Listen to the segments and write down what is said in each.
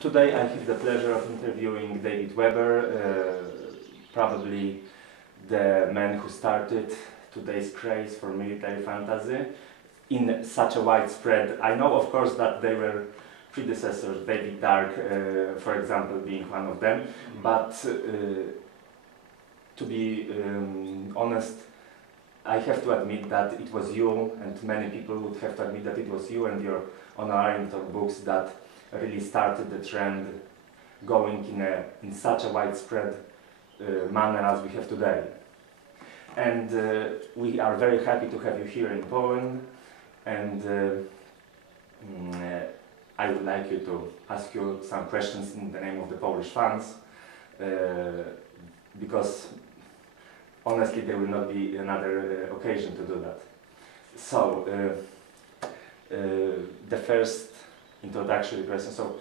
Today I have the pleasure of interviewing David Weber, probably the man who started today's craze for military fantasy in such a widespread. I know, of course, that they were predecessors, David Dark, for example, being one of them, but to be honest, I have to admit that it was you, and many people would have to admit that it was you and your Honor Harrington books that really started the trend going in such a widespread manner as we have today. And we are very happy to have you here in Poland, and I would like you to ask you some questions in the name of the Polish fans, because honestly there will not be another occasion to do that. So the first introductory question, so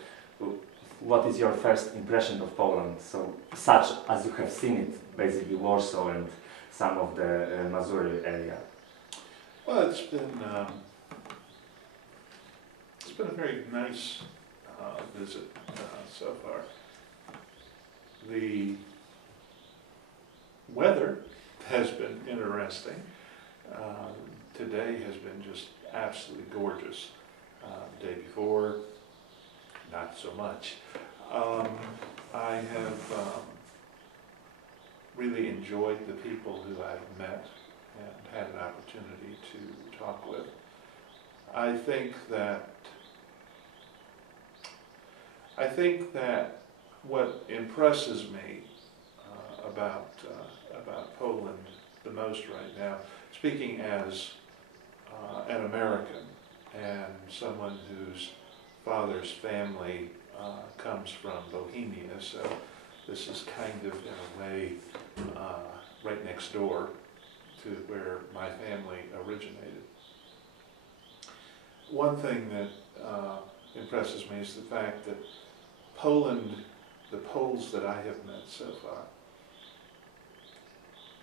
what is your first impression of Poland, so such as you have seen it, basically Warsaw and some of the Mazuri area? Well, it's been a very nice visit so far. The weather has been interesting. Today has been just absolutely gorgeous. The day before, not so much. I have really enjoyed the people who I've met and had an opportunity to talk with. I think that what impresses me about Poland the most right now, speaking as an American and someone whose father's family comes from Bohemia, so this is kind of in a way right next door to where my family originated. One thing that impresses me is the fact that Poland, the Poles that I have met so far,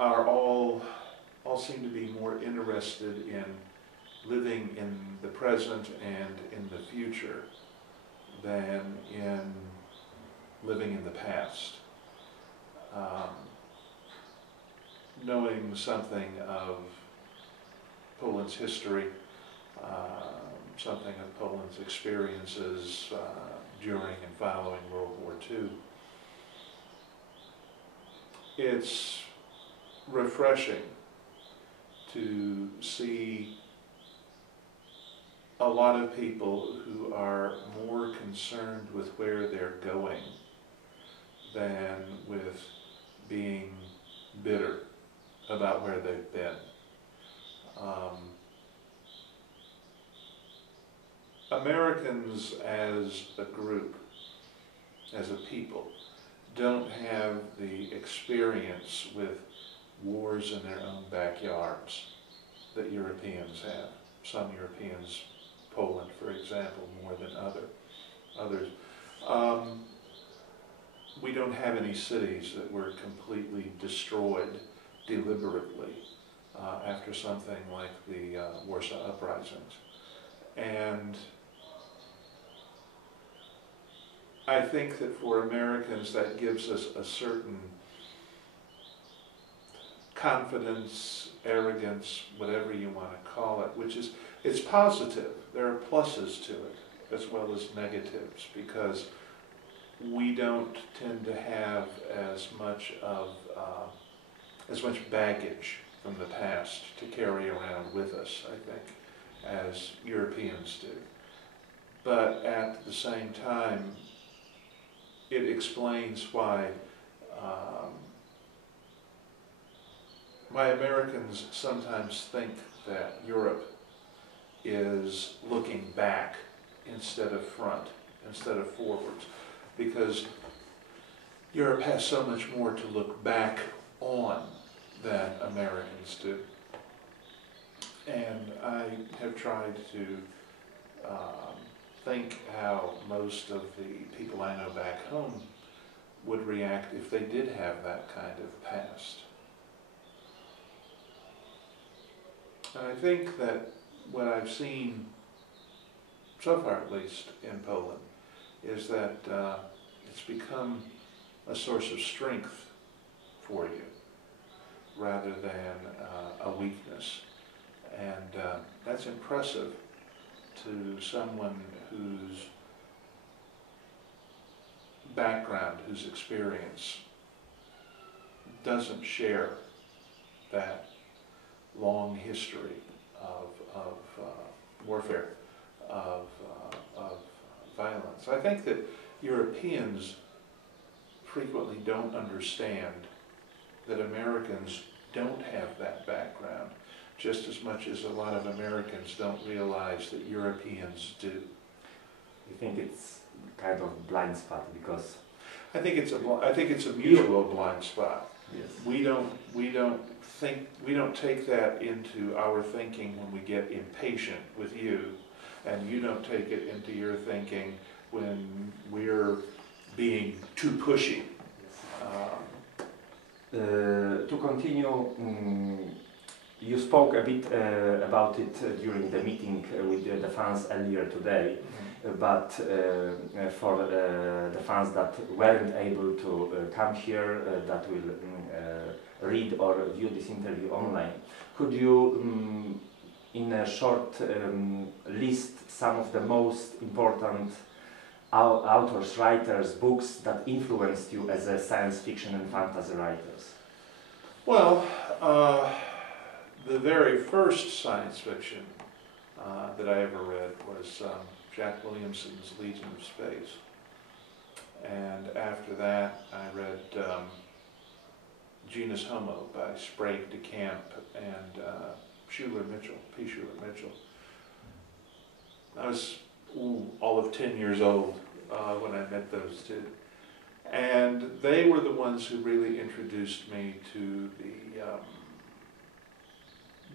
are all seem to be more interested in living in the present and in the future than in living in the past. Knowing something of Poland's history, something of Poland's experiences during and following World War II, it's refreshing to see a lot of people who are more concerned with where they're going than with being bitter about where they've been. Americans as a group, as a people, don't have the experience with wars in their own backyards that Europeans have. Some Europeans, Poland for example, more than others. We don't have any cities that were completely destroyed deliberately after something like the Warsaw Uprisings. And I think that for Americans that gives us a certain confidence, arrogance, whatever you want to call it, which is, it's positive. There are pluses to it as well as negatives, because we don't tend to have as much baggage from the past to carry around with us, I think, as Europeans do. But at the same time, it explains why Americans sometimes think that Europe is looking back instead of front, instead of forwards, because Europe has so much more to look back on than Americans do. And I have tried to think how most of the people I know back home would react if they did have that kind of past. And I think that what I've seen, so far at least, in Poland, is that it's become a source of strength for you rather than a weakness. And that's impressive to someone whose background, whose experience doesn't share that long history of warfare, of violence. I think that Europeans frequently don't understand that Americans don't have that background, just as much as a lot of Americans don't realize that Europeans do. You think it's kind of blind spot because I think it's a mutual blind spot. yes. We don't take that into our thinking when we get impatient with you, and you don't take it into your thinking when we're being too pushy. To continue, you spoke a bit about it during the meeting with the fans earlier today, but for the fans that weren't able to come here, that will read or view this interview online, could you, in a short list, some of the most important authors, writers, books that influenced you as a science fiction and fantasy writers? Well, the very first science fiction that I ever read was Jack Williamson's Legion of Space. And after that, I read Genus Homo by Sprague de Camp and P. Schuler Mitchell. I was all of 10 years old when I met those two. And they were the ones who really introduced me to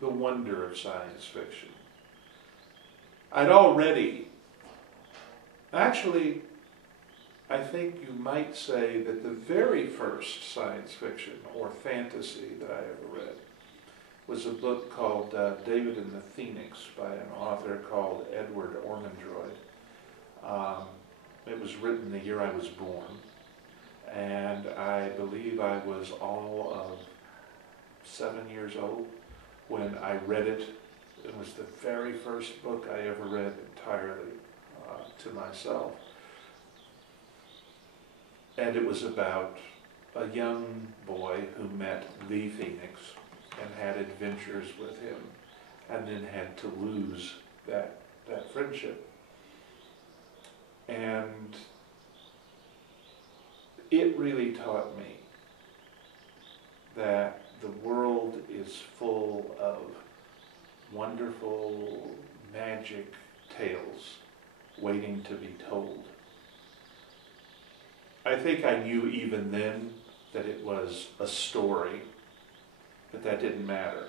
the wonder of science fiction. I'd already, actually, I think you might say that the very first science fiction or fantasy that I ever read was a book called David and the Phoenix by an author called Edward Ormondroyd. It was written the year I was born, and I believe I was all of 7 years old when I read it. It was the very first book I ever read entirely to myself. And it was about a young boy who met the Phoenix and had adventures with him, and then had to lose that friendship. And it really taught me that the world is full of wonderful magic tales waiting to be told. I think I knew even then that it was a story, but that didn't matter.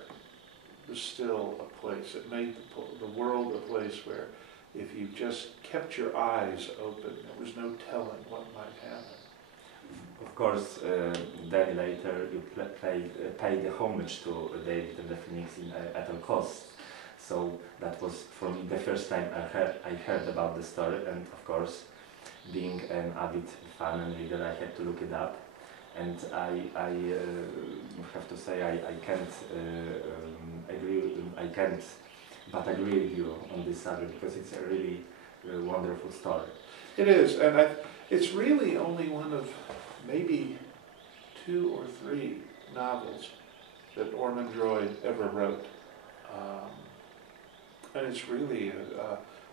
It was still a place. It made the world a place where if you just kept your eyes open, there was no telling what might happen. Of course, then later you paid the homage to David and the Phoenix at all costs. So that was for me the first time I heard about the story, and of course, being an avid fan and reader, I had to look it up. And I have to say I can't but agree with you on this subject, because it's a really wonderful story. It is, and it's really only one of maybe 2 or 3 novels that Ormondroyd ever wrote. And it's really,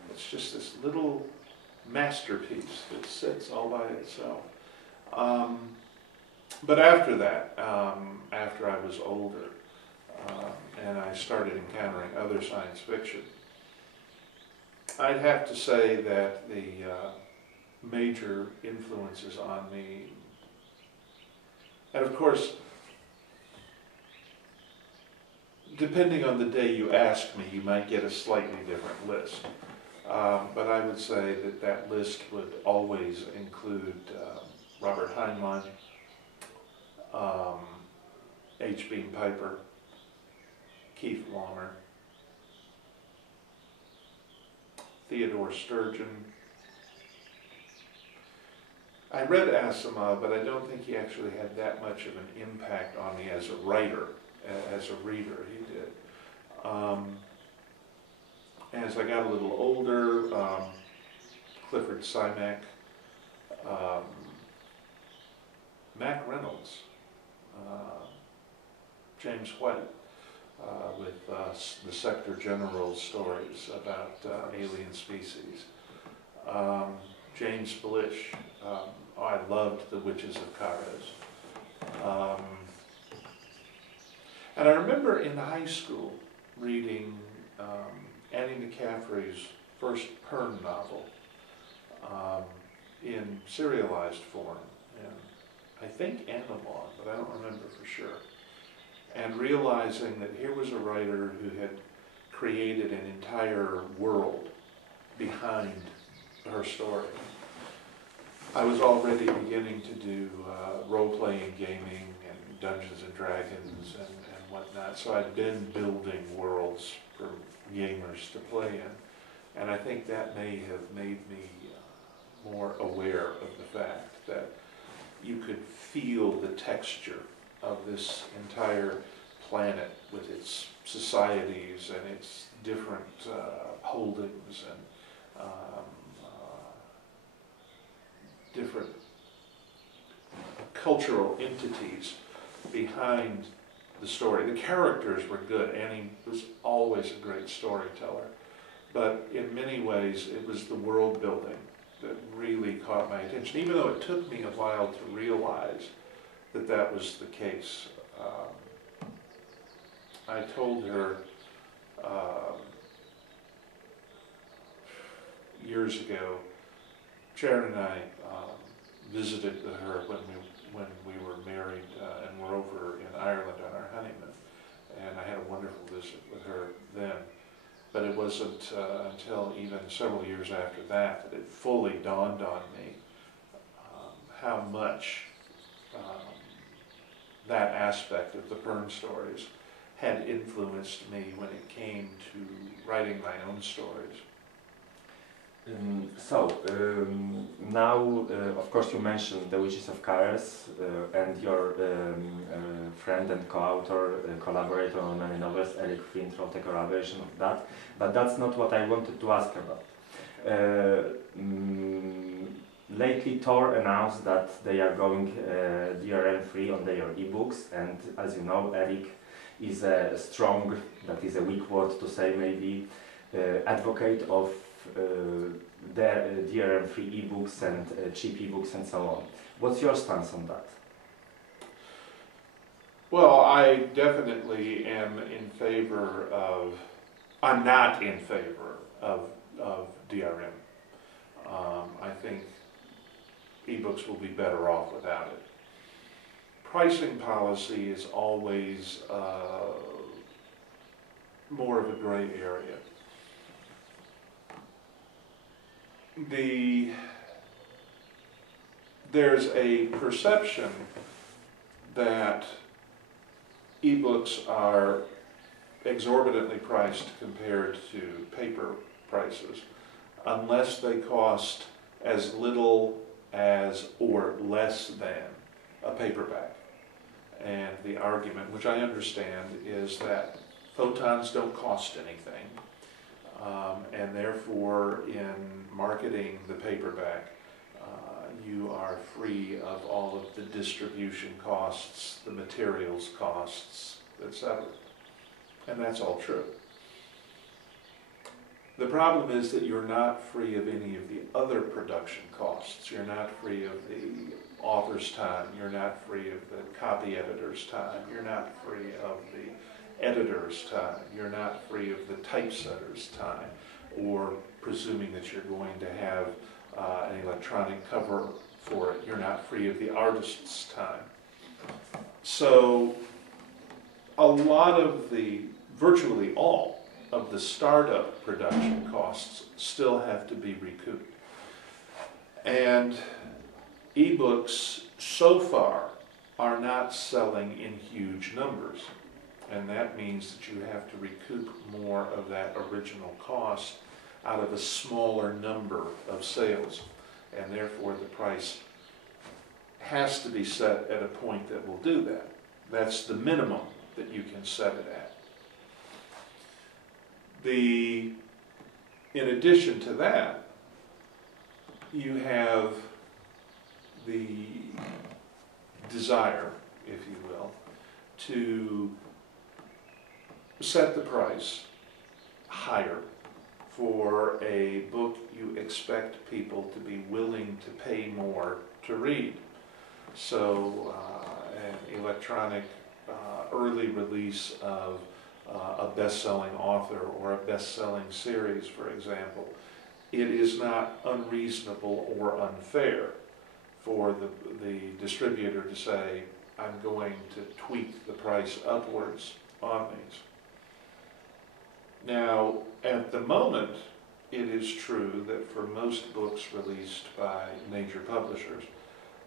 it's just this little masterpiece that sits all by itself. But after that, after I was older, and I started encountering other science fiction, I'd have to say that the major influences on me, and of course, depending on the day you ask me, you might get a slightly different list. But I would say that list would always include Robert Heinlein, H. Beam Piper, Keith Laumer, Theodore Sturgeon, I read Asimov, but I don't think he actually had that much of an impact on me as a writer, as a reader. He did. As I got a little older, Clifford Simek, Mac Reynolds, James White, with the Sector General stories about alien species. James Blish. I loved The Witches of Cares. And I remember in high school reading Annie McCaffrey's first Pern novel in serialized form, and I think analog, but I don't remember for sure. And realizing that here was a writer who had created an entire world behind her story. I was already beginning to do role-playing gaming and Dungeons and Dragons and whatnot, so I'd been building worlds for gamers to play in, and I think that may have made me more aware of the fact that you could feel the texture of this entire planet with its societies and its different holdings and different cultural entities behind the story. The characters were good. Annie was always a great storyteller, but in many ways it was the world building that really caught my attention, even though it took me a while to realize that that was the case. I told her years ago, Sharon and I visited with her when we were married and were over in Ireland on our honeymoon, and I had a wonderful visit with her then. But it wasn't until even several years after that that it fully dawned on me how much that aspect of the Pern stories had influenced me when it came to writing my own stories. Now, of course, you mentioned The Witches of Cares and your friend and co-author, collaborator on many novels, Eric Flint, wrote a collaboration of that, but that's not what I wanted to ask about. Lately, Tor announced that they are going DRM-free on their ebooks, and as you know, Eric is a strong, that is a weak word to say maybe, advocate of DRM-free ebooks and cheap ebooks and so on. What's your stance on that? Well, I definitely am in favor of, I'm not in favor of DRM. I think ebooks will be better off without it. Pricing policy is always more of a gray area. There's a perception that ebooks are exorbitantly priced compared to paper prices unless they cost as little as or less than a paperback. And the argument, which I understand, is that photons don't cost anything. And therefore, in marketing the paperback, you are free of all of the distribution costs, the materials costs, etc. And that's all true. The problem is that you're not free of any of the other production costs. You're not free of the author's time. You're not free of the copy editor's time. You're not free of the editor's time. You're not free of the typesetter's time, or presuming that you're going to have an electronic cover for it, you're not free of the artist's time. So a lot of virtually all of the startup production costs still have to be recouped. And ebooks so far are not selling in huge numbers. And that means that you have to recoup more of that original cost out of a smaller number of sales. And therefore the price has to be set at a point that will do that. That's the minimum that you can set it at. In addition to that, you have the desire, if you will, to set the price higher for a book you expect people to be willing to pay more to read. So an electronic early release of a best-selling author or a best-selling series, for example, it is not unreasonable or unfair for the distributor to say, I'm going to tweak the price upwards on these. Now, at the moment, it is true that for most books released by major publishers,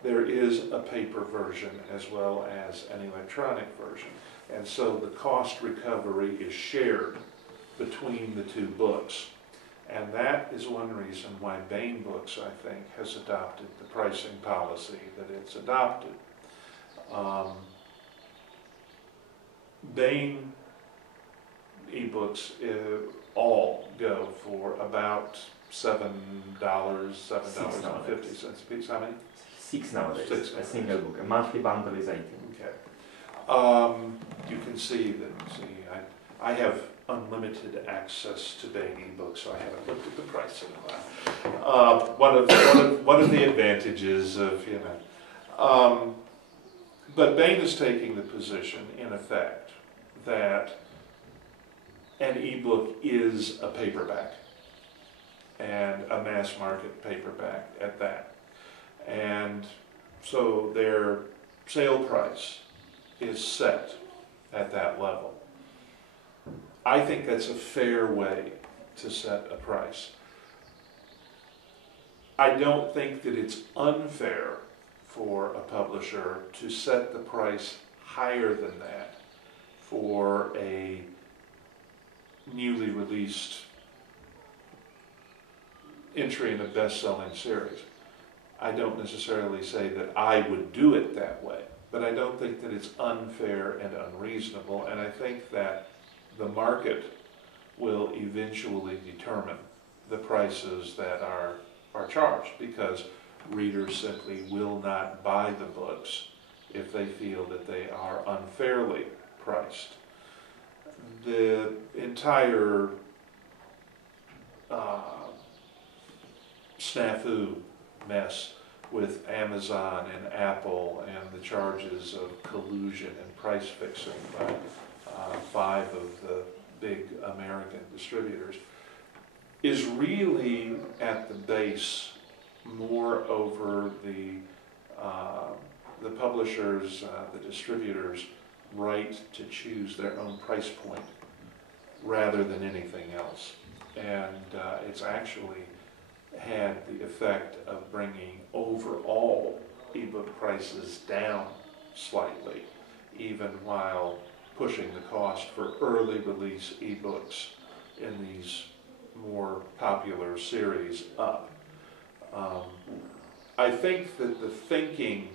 there is a paper version as well as an electronic version. And so the cost recovery is shared between the two books. And that is one reason why Baen Books, I think, has adopted the pricing policy that it's adopted. Baen ebooks all go for about $7.50 a piece. How many? 6 nowadays. 6 a single book. A monthly bundle is 18. Okay. You can see that. I have unlimited access to Baen ebooks, so I haven't looked at the price in a while. One of the advantages of but Baen is taking the position, in effect, that an ebook is a paperback, and a mass market paperback at that. And so their sale price is set at that level. I think that's a fair way to set a price. I don't think that it's unfair for a publisher to set the price higher than that for a newly released entry in a best-selling series. I don't necessarily say that I would do it that way, but I don't think that it's unfair and unreasonable, and I think that the market will eventually determine the prices that are charged, because readers simply will not buy the books if they feel that they are unfairly priced. The entire snafu mess with Amazon and Apple and the charges of collusion and price fixing by 5 of the big American distributors is really at the base more over the publishers, the distributors' right to choose their own price point rather than anything else. And it's actually had the effect of bringing overall ebook prices down slightly, even while pushing the cost for early release ebooks in these more popular series up. I think that the thinking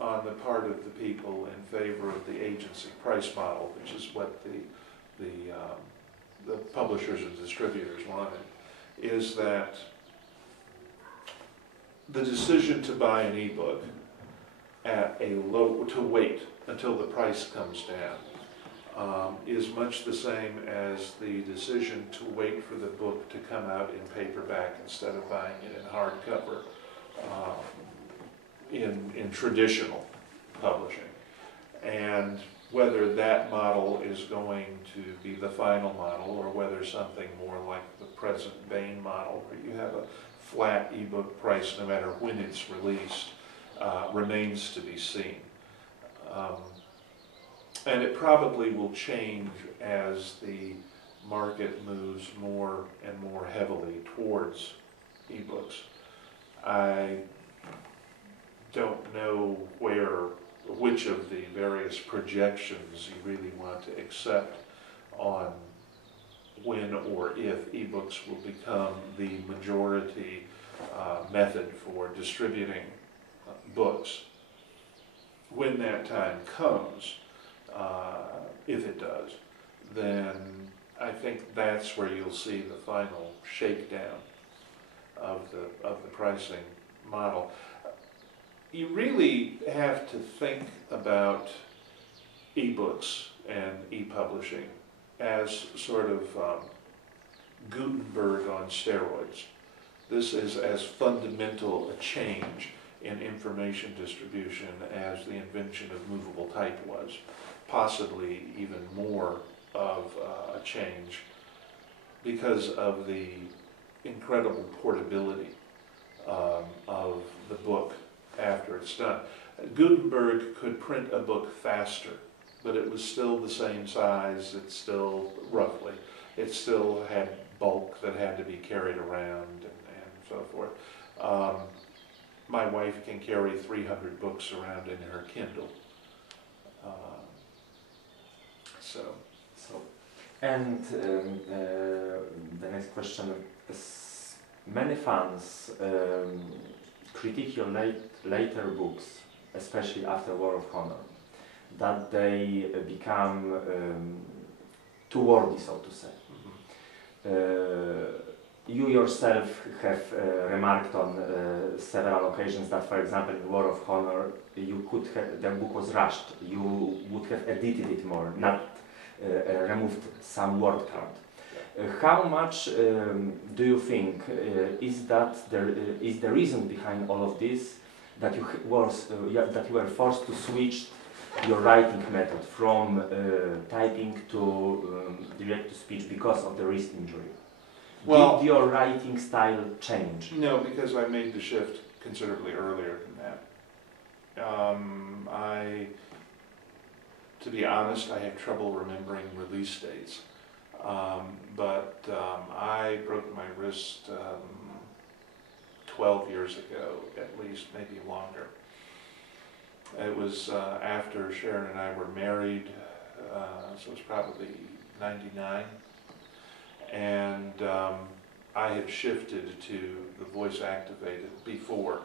on the part of the people in favor of the agency price model, which is what the publishers and distributors wanted, is that the decision to buy an ebook at a low, to wait until the price comes down, is much the same as the decision to wait for the book to come out in paperback instead of buying it in hardcover in traditional publishing. And whether that model is going to be the final model or whether something more like the present Baen model, where you have a flat ebook price no matter when it's released, remains to be seen. And it probably will change as the market moves more and more heavily towards ebooks. I don't know which of the various projections you really want to accept on when or if ebooks will become the majority method for distributing books. when that time comes, if it does, then I think that's where you'll see the final shakedown of the pricing model. You really have to think about ebooks and e-publishing as sort of Gutenberg on steroids. This is as fundamental a change in information distribution as the invention of movable type was, possibly even more of a change because of the incredible portability of the book after it's done. Gutenberg could print a book faster, but it was still the same size, it's still roughly, it still had bulk that had to be carried around and so forth. My wife can carry 300 books around in her Kindle. And the next question is, many fans critique your later books, especially after War of Honor, that they become too wordy, so to say. You yourself have remarked on several occasions that, for example, in War of Honor, you could have, the book was rushed. You would have edited it more, not removed some word count. How much do you think is the reason behind all of this, that you were forced to switch your writing method from typing to direct-to-speech because of the wrist injury? Well, did your writing style change? No, because I made the shift considerably earlier than that. To be honest, I have trouble remembering release dates. But I broke my wrist 12 years ago, at least, maybe longer. It was after Sharon and I were married, so it was probably 99. And I had shifted to the voice activated before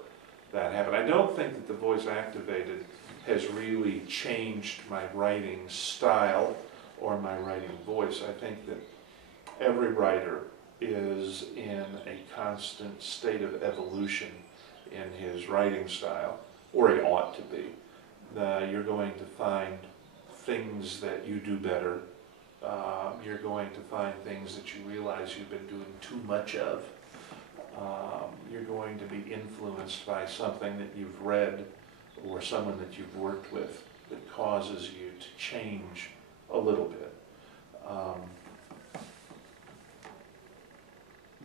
that happened. I don't think that the voice activated has really changed my writing style or my writing voice. I think that every writer is in a constant state of evolution in his writing style, or he ought to be. You're going to find things that you do better. You're going to find things that you realize you've been doing too much of. You're going to be influenced by something that you've read or someone that you've worked with that causes you to change a little bit.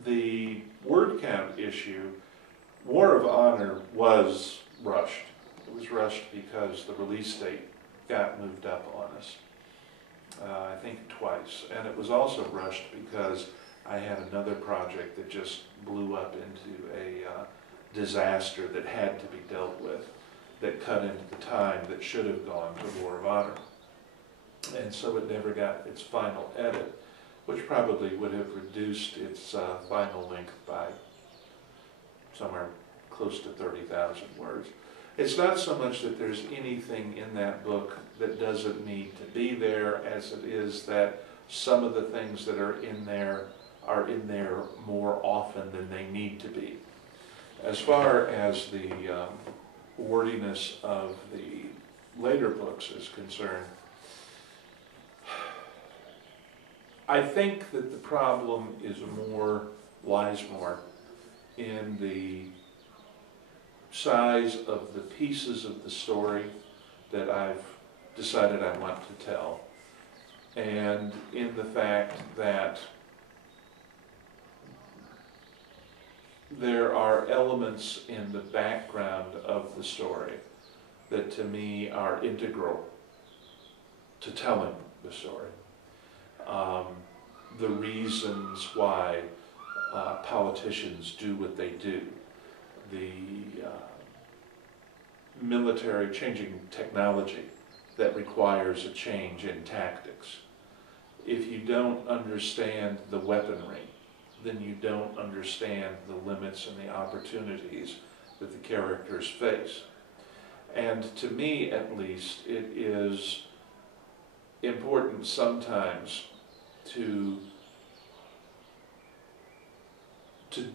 The word count issue, War of Honor was rushed. It was rushed because the release date got moved up on us. I think twice. And it was also rushed because I had another project that just blew up into a disaster that had to be dealt with, that cut into the time that should have gone to War of Honor. And so it never got its final edit, which probably would have reduced its final length by somewhere close to 30,000 words. It's not so much that there's anything in that book that doesn't need to be there, as it is that some of the things that are in there more often than they need to be. As far as the wordiness of the later books is concerned, I think that the problem lies more in the size of the pieces of the story that I've decided I want to tell, and in the fact that there are elements in the background of the story that to me are integral to telling the story. The reasons why politicians do what they do, the military changing technology that requires a change in tactics. If you don't understand the weaponry, then you don't understand the limits and the opportunities that the characters face. And to me, at least, it is important sometimes to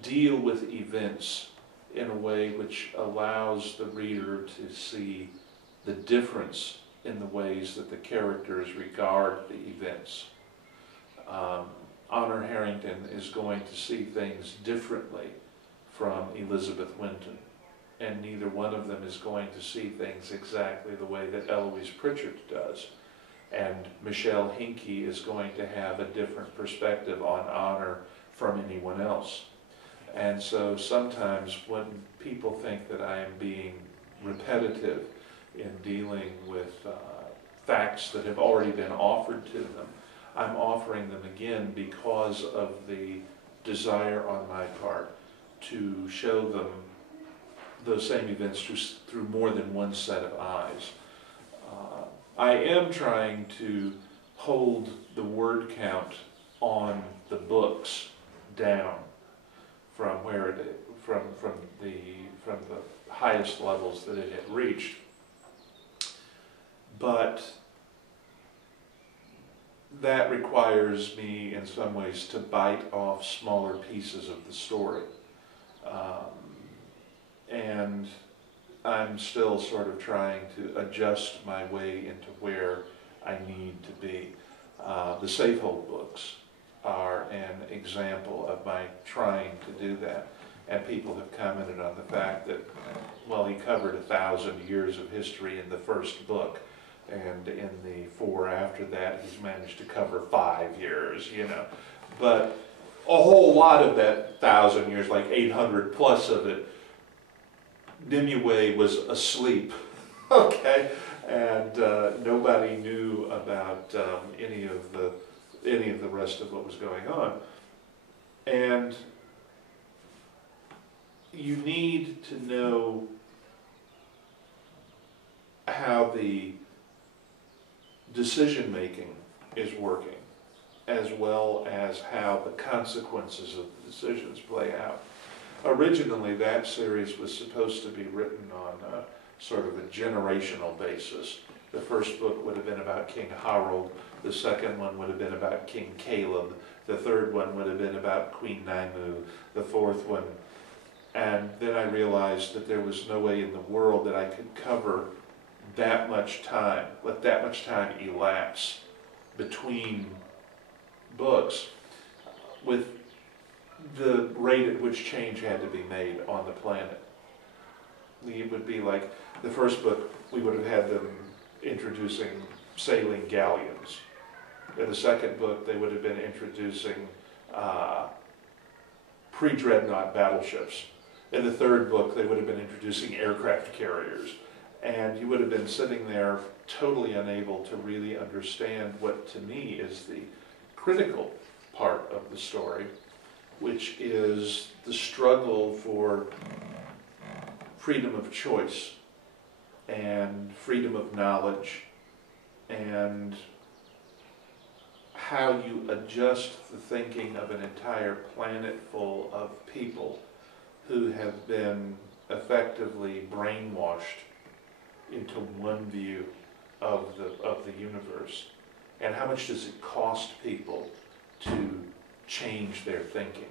deal with events in a way which allows the reader to see the difference in the ways that the characters regard the events. Honor Harrington is going to see things differently from Elizabeth Winton, and neither one of them is going to see things exactly the way that Eloise Pritchard does. And Michelle Hinkey is going to have a different perspective on Honor from anyone else. And so sometimes when people think that I am being repetitive in dealing with facts that have already been offered to them, I'm offering them again because of the desire on my part to show them those same events through more than one set of eyes. I am trying to hold the word count on the books down from where it from the highest levels that it had reached, but that requires me in some ways to bite off smaller pieces of the story. And I'm still sort of trying to adjust my way into where I need to be. The Safehold books are an example of my trying to do that. And people have commented on the fact that, well, he covered 1,000 years of history in the first book, and in the 4 after that, he's managed to cover 5 years, you know. But a whole lot of that 1,000 years, like 800 plus of it, Nimue was asleep, okay, and nobody knew about any of the rest of what was going on. And you need to know how the decision making is working, as well as how the consequences of the decisions play out. Originally, that series was supposed to be written on a sort of a generational basis. The first book would have been about King Harold, the second one would have been about King Caleb, the third one would have been about Queen Naimu, the fourth one. And then I realized that there was no way in the world that I could cover that much time, let that much time elapse between books with the rate at which change had to be made on the planet. It would be like the first book, we would have had them introducing sailing galleons. In the second book, they would have been introducing pre-dreadnought battleships. In the third book, they would have been introducing aircraft carriers. And you would have been sitting there totally unable to really understand what to me is the critical part of the story, which is the struggle for freedom of choice and freedom of knowledge, and how you adjust the thinking of an entire planet full of people who have been effectively brainwashed into one view of the universe, and how much does it cost people to change their thinking.